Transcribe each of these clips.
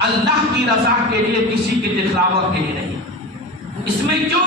اللہ کی رضا کے لیے، کسی کے دکھلاوا کے لیے نہیں۔ اس میں کیوں؟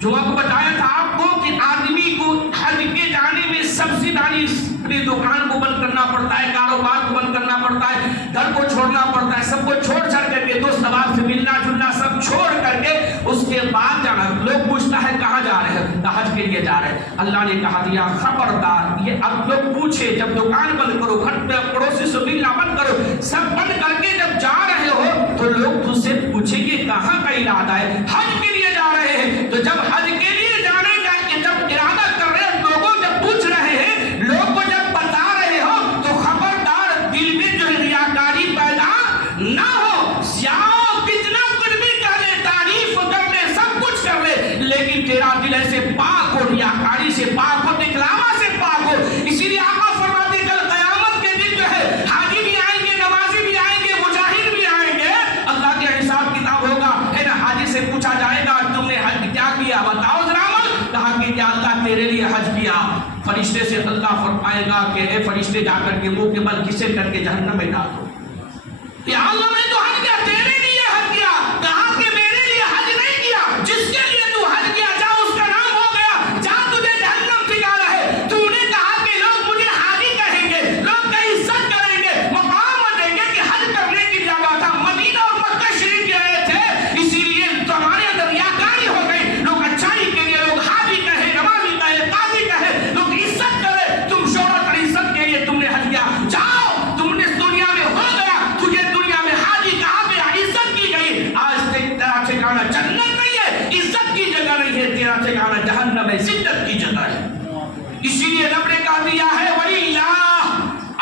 جو آپ کو بتایا تھا آپ کو کہ آدمی کو حج کے جانے میں سب سے پہلے اپنی دکان کو بند کرنا پڑتا ہے، کاروبار کو بند کرنا پڑتا ہے، گھر کو چھوڑنا پڑتا ہے، سب کو چھوڑ چھاڑ کر کے دوست احباب سے ملنا جلنا سب چھوڑ کر کے اس کے بعد جانا۔ لوگ پوچھتا ہے کہاں جا رہے ہیں؟ تو حج کے لیے جا رہے ہیں۔ اللہ نے کہا دیا خبردار، یہ اب لوگ پوچھے جب دکان بند کرو، گھر پہ پڑوسی سے ملنا بند کرو، سب بند کر کے جب جا رہے ہو تو لوگ تجھ سے پوچھیں گے کہاں کا ارادہ ہے؟ حج کے لیے جا رہے ہیں۔ تو جب حج کے لیے جانے کا جب ارادہ کر رہے ہیں، لوگوں جب پوچھ رہے ہیں، لوگ کو جب بتا رہے ہو تو خبردار دل میں جو ہے ریاکاری پیدا نہ ہو۔ سیاح کتنا کچھ بھی کر لے، تعریف کر لے، سب کچھ کر لے، لیکن تیرا دل ایسے پاک ہو، ریاکاری سے پاک ہو، دکھلاوا سے پاک ہو۔ اسی لیے آقا فرماتے کل قیامت کے دن جو ہے حاجی بھی آئیں گے، نمازی بھی آئیں گے، مجاہد بھی آئیں گے، اللہ کے حساب کتاب ہوگا، ہے نا؟ حاجی سے پوچھا جائے گا تم نے حج کیا کیا بتاؤ ذرا عمل، کہا کہ کیا اللہ تیرے لیے حج کیا؟ فرشتے سے اللہ فرمائے گا کہ اے فرشتے جا کر کے منہ کے بل کسے کر کے جہنم میں ڈال دو۔ یا اللہ میں تو حج کیا، تیرے لیے حج کیا، کہا کہ میرے لیے حج نہیں کیا، جس کے لیے تو حج کیا جا اس کا نام ہو گیا، جا تجھے جہنم ٹھکانا ہے۔ تو نے کہا کہ لوگ مجھے حاجی کہیں گے، لوگ کا عزت کریں گے، مقام دیں گے کہ حج کرنے کی جگہ تھا، مدینہ اور مکہ شریف کے آئے تھے، اسی لیے تمہارے اندر ریاکاری ہو گئی، لوگ اچھائی کے لیے لوگ حاجی کہے، نمازی کہے، قاضی کہے، لوگ عزت کرے، تم شہرت اور عزت کے لیے تم نے حج کیا، جاؤ تم نے دنیا میں ہو گیا، تجھے دنیا میں حاجی کہا گیا، عزت کی گئی، آج تیرا ٹھکانا جنت نہیں ہے، عزت کی جگہ نہیں ہے، تیرا ٹھکانا جہنم ہے، ذلت کی جگہ ہے۔ اسی لیے رب نے کہا دیا ہے وَلِلَّهِ،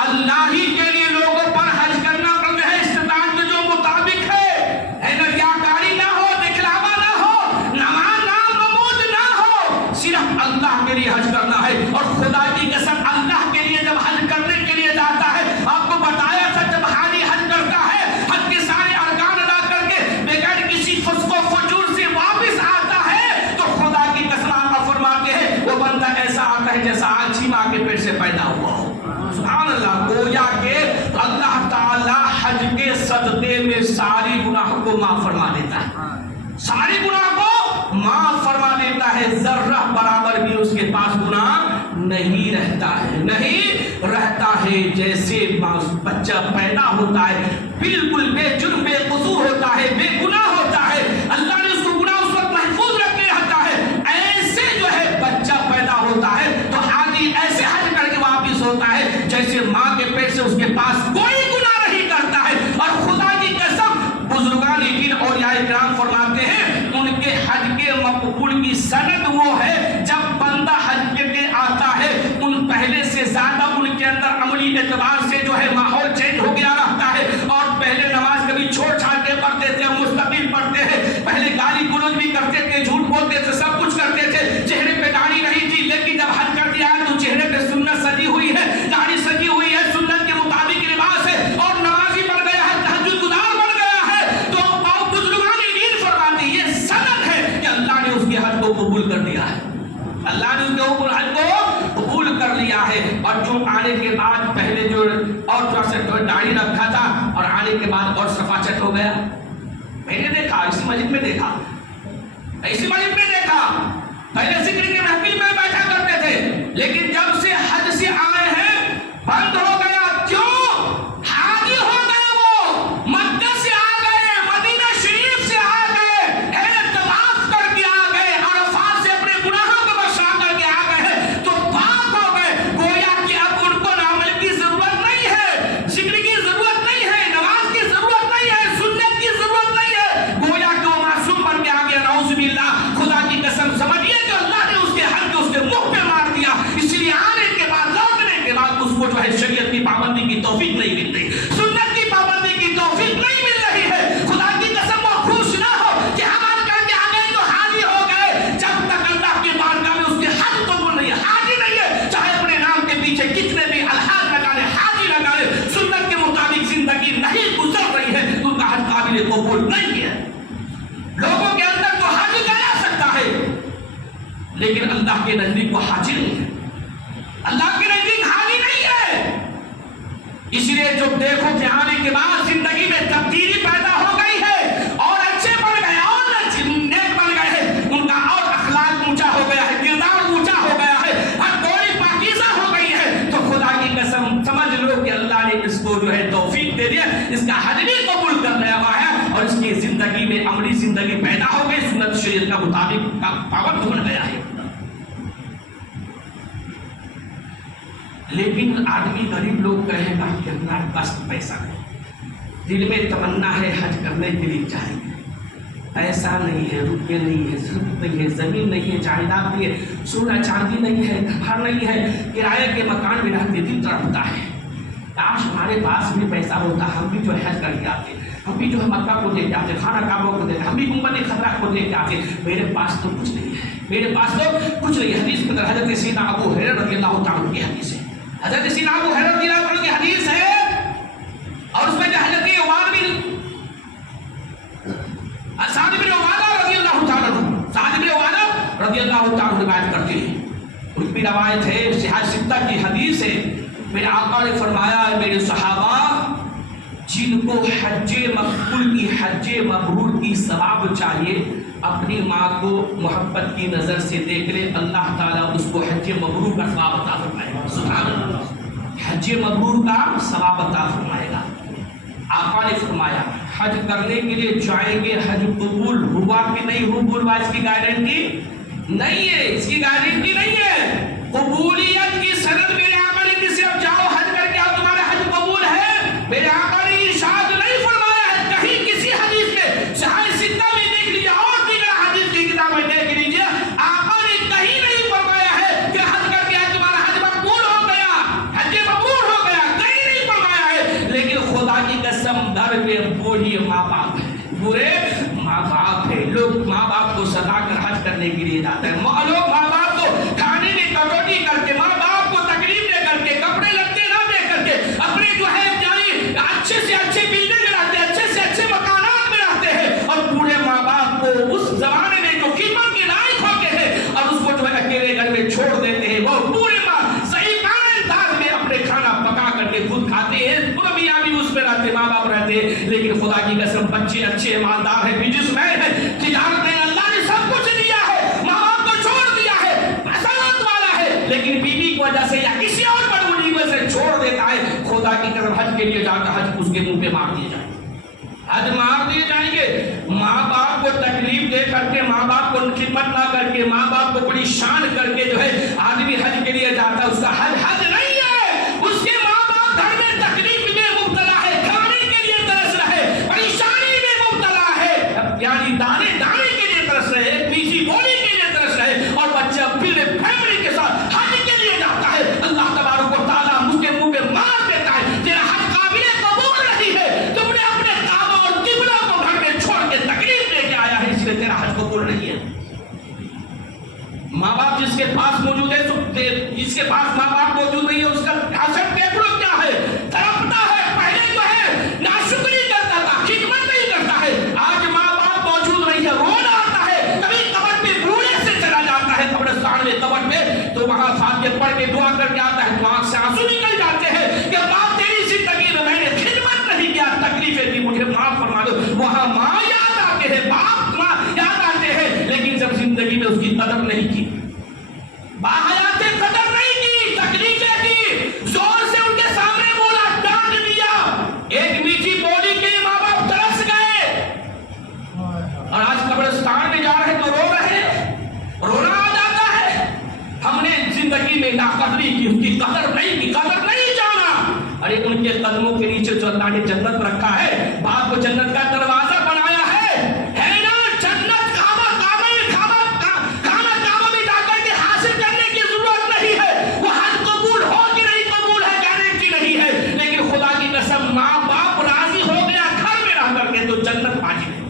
اللہ ہی کے لیے لوگوں پر حج کرنا فرض ہے، استطاعت جو مطابق ہے نا؟ ریاکاری نہ ہو، دکھلاوا نہ ہو، نمود نہ ہو، صرف اللہ کے لیے حج کرنا ہے۔ اور خدا کی قسم اللہ کے لیے جب حج کرنے کے لیے جاتا ہے، آپ کو بتایا تھا جب حاجی حج کرتا ہے، حج کے سارے ارکان ادا کر کے بغیر کسی فسق و فجور سے واپس آتا ہے، تو خدا کی قسم آقا فرماتے ہیں وہ بندہ ایسا آتا ہے جیسا آج ماں کے پیٹ سے پیدا ہوا ہو۔ سبحان اللہ، گویا کہ اللہ تعالی حج کے صدقے میں ساری گناہ کو معاف فرما دیتا ہے، ساری گناہ کو معاف فرما دیتا ہے، ذرہ برابر بھی اس کے پاس گناہ نہیں رہتا ہے، نہیں رہتا ہے۔ جیسے بچہ پیدا ہوتا ہے بالکل بے جرم بے قصور ہوتا ہے، بے گناہ ہوتا ہے، اللہ نے اس کو گناہ اس وقت محفوظ رکھ کے رکھتا ہے، ایسے جو ہے بچہ پیدا ہوتا ہے تو حاجی ایسے حج کر کے واپس ہوتا ہے جیسے ماں کے پیٹ سے اس کے پاس کوئی گناہ نہیں کرتا ہے۔ اور خدا کی قسم بزرگان دین اولیاء کرام فرماتے ہیں ان کے حج کے مقبول کی سند وہ ہے جب بندہ حج کے آتا ہے ان پہلے سے زیادہ ان کے اندر عملی اعتبار سے جو ہے ماحول چینج ہو گیا رہتا ہے، اور پہلے نماز کبھی چھوڑ چھاڑ کے پڑھتے تھے، مستقل پڑھتے ہیں، پہلے گالی گلوچ بھی کرتے تھے، جھوٹ بولتے تھے، سب کچھ کرتے تھے، چہرے پہ داڑھی نہیں تھی، لیکن جب حج کر دیا تو چہرے پہ سنت سجی ہوئی ہے، داڑھی سجی ہوئی ہے، سنت کے مطابق لباس ہے، اور نمازی بن گیا ہے، تہجد گزار بن گیا ہے، تو بزرگان دین فرماتے ہیں یہ سند ہے کہ اللہ نے اس کے حج کو قبول کر دیا ہے، اللہ نے اس کے حج کو قبول کر لیا ہے۔ اور جو آنے کے بعد پہلے جو اور تھوڑا سا داڑھی رکھا تھا اور آنے کے بعد اور صفا چٹ ہو گیا، میں نے دیکھا، اسی مسجد میں دیکھا، پہلے ذکر کے محفل میں بیٹھا کرتے تھے، لیکن جب سے حج سے آئے ہیں بند ہو گیا۔ کیوں؟ حاجی ہو گئے، وہ مکہ سے آ گئے، مدینہ شریف سے آ گئے، طواف کر کے آ گئے، عرفات سے اپنے گناہوں کو بخشا کر کے آ گئے ہیں تو پاک ہو گئے، گویا کہ اب ان کو عمل کی ضرورت نہیں ہے، ذکر کی ضرورت نہیں ہے، نماز کی ضرورت نہیں ہے، سنت کی ضرورت نہیں ہے، گویا کہ وہ معصوم بن کے آ گیا۔ نعوذ باللہ، خدا کی قسم سمجھیے کہ اللہ نے اس کے حج کو اس کے منہ پہ مار دیا، اس لیے آنے کے بعد لوٹنے کے بعد اس کو جو ہے شریعت کی پابندی کی توفیق نہیں مل رہی، سنت کی پابندی کی توفیق نہیں مل رہی ہے۔ خدا کی قسم وہ خوش نہ ہو کہ ہمارے کر کے آ گئے تو حاجی ہو گئے، جب تک اللہ کے بارگاہ میں اس کے حج قبول نہیں ہے، حاجی نہیں ہے، چاہے اپنے نام کے پیچھے کتنے بھی الحاج لگا لے، حاجی لگا لے، سنت کے مطابق زندگی نہیں گزر رہی ہے تو ان کا حج قابل قبول نہیں ہے۔ لوگوں کے اندر تو حاجی کہا جا سکتا ہے لیکن اللہ کے نزدیک وہ حاجی نہیں ہے، اللہ کے نزدیک حاجی نہیں ہے۔ اس لیے جو دیکھو کہ آنے کے بعد زندگی میں تبدیلی پیدا اس کا حج بھی قبول کر لیا ہوا ہے اور اس کی زندگی میں عملی زندگی پیدا ہو گئی، سنت شریعت کا مطابق کا پابند بن گیا ہے۔ لیکن آدمی غریب لوگ کہے گا کہ ہمارے پاس پیسہ نہیں، دل میں تمنا ہے حج کرنے کے لیے جائیں گے، پیسہ نہیں ہے، روپے نہیں ہے، ضرورت نہیں ہے، زمین نہیں ہے، جائیداد نہیں ہے، سونا چاندی نہیں ہے، گھر نہیں ہے، کرایہ کے مکان میں رہتے دل تڑپتا ہے، کاش ہمارے پاس بھی پیسہ ہوتا، ہم بھی جو حج کر کے آتے، ہم بھی جو ہے مکہ کو دے کے آتے، خانہ کعبہ کو دیتے، ہم بھی گنبد خضرا کو دے کے آتے۔ میرے پاس تو کچھ نہیں ہے، میرے پاس تو کچھ نہیں۔ حدیث کے اندر حضرت سیدنا ابو ہریرہ رضی اللہ تعالیٰ عنہ کی حدیث ہے، حضرت سیدنا ابو ہریرہ رضی اللہ عنہ کی حدیث ہے، اور اس میں جو حضرت سعد بن عبادہ رضی اللہ تعالیٰ عنہ، سعد بن عبادہ رضی اللہ تعالیٰ عنہ روایت کرتے ہیں، ان کی روایت ہے، صحیح ستہ کی حدیث ہے، میرے آقا نے فرمایا میرے صحابہ جن کو حج مقبول کی حج مبرور کی ثواب چاہیے اپنی ماں کو محبت کی نظر سے دیکھ لے، اللہ تعالیٰ اس کو حج مبرور کا ثواب عطا فرمائے گا۔ سبحان اللہ، حج مبرور کا ثواب عطا فرمائے گا۔ آقا نے فرمایا حج کرنے کے لیے جائیں گے، حج قبول ہوا کہ نہیں ہوا اس کی گارنٹی نہیں ہے، اس کی گارنٹی نہیں ہے۔ قبولیت کی سند میرے آقا نے کسی اب جاؤ حج کر کے آؤ تمہارا حج قبول ہے، میرے آقا نے ارشاد نہیں فرمایا ہے کہیں کسی حدیث میں، صحیح ستہ میں دیکھ لیجیے اور دیگر حدیث کی کتابیں دیکھ لیجیے، آقا نے کہیں نہیں فرمایا ہے کہ حج کر کے تمہارا حج مقبول ہو گیا، حج مبرور ہو گیا، کہیں نہیں فرمایا ہے۔ لیکن خدا کی قسم در میں وہی ماں باپ ہے، برے ماں باپ ہے، لوگ ماں باپ کو سدا کر حج کرنے کے لیے جاتے ہیں، لوگ ماں باپ کو کھانے میں کٹوتی کر کے، ماں باپ کو تکلیف دے کر کے، کپڑے لتے نہ دے کر کے، اپنے جو ہے یعنی اچھے سے اچھے بلڈنگ میں رہتے ہیں، اچھے سے اچھے مکانات میں رہتے ہیں، اور پورے ماں باپ کو اس زمانے میں جو خدمت کے لائق ہوتے ہیں اور اس کو جو ہے اکیلے گھر میں چھوڑ دیتے ہیں، وہ پورے ماں صحیح انداز میں اپنے کھانا پکا کر کے خود کھاتے ہیں، پورا میاں بھی اس میں رہتے، ماں باپ رہتے ہیں، لیکن خدا کی قسم بچے اچھے ایماندار ہیں، بزنس مین ہیں، تجارت میں اللہ نے سب کچھ دیا ہے، ماں باپ کو چھوڑ دیا ہے، مسالت والا ہے، لیکن بیوی کی وجہ سے یا کسی اور بڑی وجہ سے چھوڑ دیتا ہے، خدا کی قسم حج کے لیے جاتا، حج اس کے منہ پہ مار دیے جائیں گے، حج مار دیے جائیں گے۔ ماں باپ کو تکلیف دے کر کے، ماں باپ کو خدمت نہ کر کے، ماں باپ کو بڑی شان کر کے جو ہے آدمی حج کے لیے جاتا ہے، اس کا حج نہیں ہے، اس کے ماں باپ گھر میں تکلیف میں مبتلا ہے، کھانے کے لیے ترس رہے، پریشانی میں مبتلا ہے، یعنی دانے دانے کے لیے ترس رہے، میٹھی بولی کے لیے ترس رہے، اور بچہ پھر فیملی کے ساتھ حج کے لیے جاتا ہے، اللہ تبارک و تعالیٰ اس کے منہ پہ مار دیتا ہے، تیرا حج قابل قبول نہیں ہے، تم نے اپنے کعبہ اور قبلہ کو گھر میں چھوڑ کے تکلیف لے کے آیا ہے، اس لیے تیرا حج قبول نہیں ہے۔ ماں باپ جس کے پاس موجود ہے، جس کے پاس ماں باپ موجود نہیں ہے، اس کا حسد دیکھ لو کیا ہے، تڑپتا ہے، پہلے جو ہے ناشکری کرتا تھا، خدمت نہیں کرتا ہے، آج ماں باپ موجود نہیں ہے، رونا آتا ہے، کبھی قبر پہ بوڑھے سے چلا جاتا ہے، قبرستان میں قبر پہ تو وہاں فاتحہ پڑھ کے دعا کر کے آتا ہے، تو آنکھ سے آنسو نکل جاتے ہیں کہ باپ تیری زندگی میں میں نے خدمت نہیں کیا، تکلیفیں دی، مجھے معاف فرما دو۔ وہاں ماں یاد آتے ہیں، باپ ماں یاد آتے ہیں، لیکن جب زندگی میں اس کی قدر نہیں کی، باحیات قدر نہیں کی، تکلیفیں دی، زور سے ان کے سامنے بولا، ڈانٹ دیا، ایک میٹھی بولی کے ماں باپ ترس گئے، اور آج قبرستان میں جا رہے تو رو رہے، رونا آ جاتا ہے۔ ہم نے زندگی میں ناقدری کی، اس کی قدر نہیں کی، قدر نہیں جانا۔ ارے ان کے قدموں کے نیچے جو اللہ نے جنت رکھا ہے، باپ کو جنت کا دروازہ بنایا ہے نا، جنت کعبہ میں جا کر کے حاصل کرنے کی ضرورت نہیں ہے، وہ حج قبول ہو کہ نہیں قبول ہے گارنٹی نہیں ہے، لیکن خدا کی قسم ماں باپ راضی ہو گیا گھر میں رہ کر کے تو جنت واجب ہے،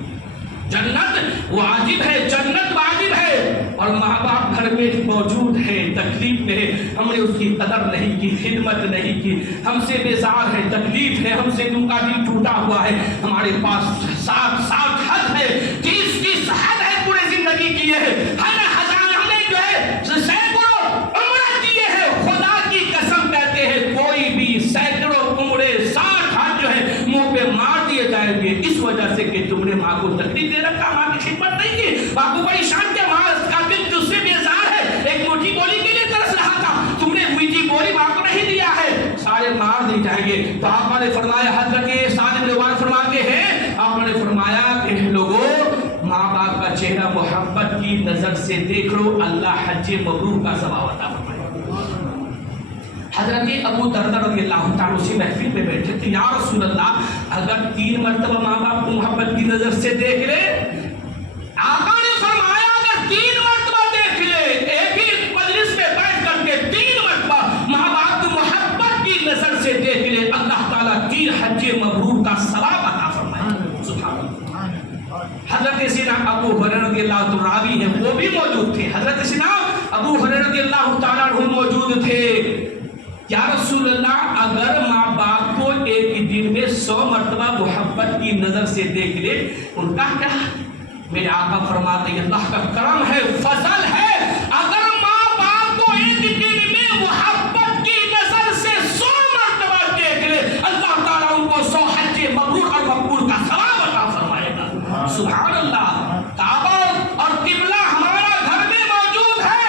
جنت واجب ہے، جنت واجب ہے، اور ماں باپ گھر میں موجود ہے، تکلیف میں ہے، ہم نے اس کی قدر نہیں کی، خدمت نہیں کی، ہم سے بیزار ہے، تکلیف ہے، ہم سے ان کا دل ٹوٹا ہوا ہے، ہمارے پاس 7 حد ہے، 30 حد ہے پورے زندگی کیے ہیں، ہم نے جو ہے سینکڑوں عمرہ کیے ہیں، خدا کی قسم کہتے ہیں کوئی بھی سینکڑوں عمرے 60 حج جو ہے منہ پہ مار دیے جائیں گے، اس وجہ سے کہ تم نے ماں کو تکلیف دے رکھا، ماں کی خدمت نہیں کی، ماں کو پریشان کیا، ماں کا دل تجھ سے بیزار ہے، ایک میٹھی بولی کے لیے ترس رہا تھا، تم نے میٹھی بولی ماں کو نہیں دیا ہے، سارے مار دی جائیں گے۔ تو آقا نے فرمایا حضرت سعد بن سے دیکھ لو، اللہ حج مبرور کا ثواب عطا فرمائے۔ حضرت ابو دردہ رضی اللہ تعالیٰ اسی محفل میں بیٹھے تھے، یا رسول اللہ اگر 3 مرتبہ ماں باپ کو محبت کی نظر سے دیکھ لے، آقا نے فرمایا اگر 3 مرتبہ دیکھ لے، ایک ہی مجلس میں بیٹھ کر کے 3 مرتبہ ماں باپ کو محبت کی نظر سے دیکھ لے، اللہ تعالیٰ 3 حج مبرور کا ثواب عطا فرمائے۔ سبحان اللہ۔ حضرت سیدنا ابو ہریرہ رضی اللہ عنہ راوی ہیں، وہ بھی موجود تھے، حضرت سیدنا ابو ہریرہ رضی اللہ تعالیٰ عنہ موجود تھے۔ یا رسول اللہ اگر ماں باپ کو ایک دن میں 100 مرتبہ محبت کی نظر سے دیکھ لے، ان کا کیا؟ میرے آقا فرماتے ہیں اللہ کا کرم ہے، فضل ہے، اگر ماں باپ کو ایک دن میں محبت کی نظر سے 100 مرتبہ دیکھ لے، اللہ تعالیٰ ان کو 100 حج مبرور اور مقبول کا ثواب عطا فرمائے گا۔ سبحان اللہ۔ کعبہ اور قبلہ ہمارا گھر میں موجود ہے،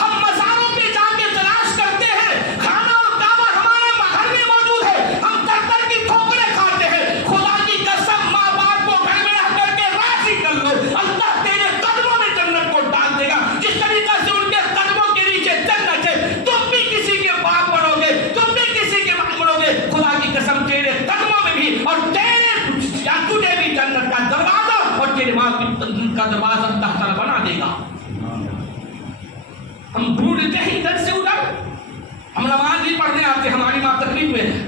ہم مزاروں پہ جا کے تلاش کرتے ہیں، کھانا اور کعبہ ہمارے گھر میں موجود ہے، ہم تر کی ٹھوکریں کھاتے ہیں۔ خدا کی قسم ماں باپ کو گھر میں رہ کر کے راضی کر لو، اللہ تیرے قدموں میں جنت کو ڈال دے گا۔ جس طریقہ سے ان کے قدموں کے نیچے جنت ہے، تم بھی کسی کے باپ بنو گے، تم بھی کسی کے باپ بنو گے، خدا کی قسم تیرے قدموں میں بھی اور تجھے بھی جنت کا دروازہ اور تیرے ماں کا دروازہ اللہ تعالیٰ بنا دے گا۔ ہم ڈھونڈتے ہیں ادھر سے ادھر، ہم نماز بھی پڑھنے آتے ہیں، ہماری ماں تکلیف میں ہے،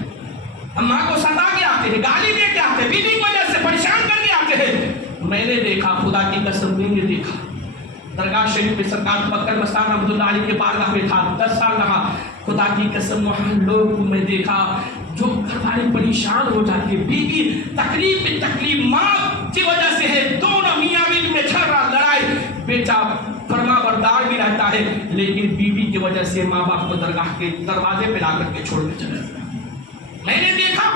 ہم ماں کو ستا کے آتے ہیں، گالی دے کے آتے ہیں، بیوی کی وجہ سے پریشان کر کے آتے ہیں۔ میں نے دیکھا، خدا کی قسم میں نے دیکھا، درگاہ شریف میں سرکار بکر مستان رحمۃ اللہ علیہ کے بارگاہ میں تھا، 10 سال رہا، خدا کی قسم وہاں لوگ میں دیکھا جو گھر والے پریشان ہو جاتے، بیوی تکلیف میں تکلیف، ماں کی وجہ سے ہے، دونوں میاں بیوی میں جھگڑا لڑائی، بیٹا فرما بردار بھی رہتا ہے لیکن بیوی کی وجہ سے ماں باپ کو درگاہ کے دروازے پہ لا کر کے چھوڑ کے چلے۔ میں نے دیکھا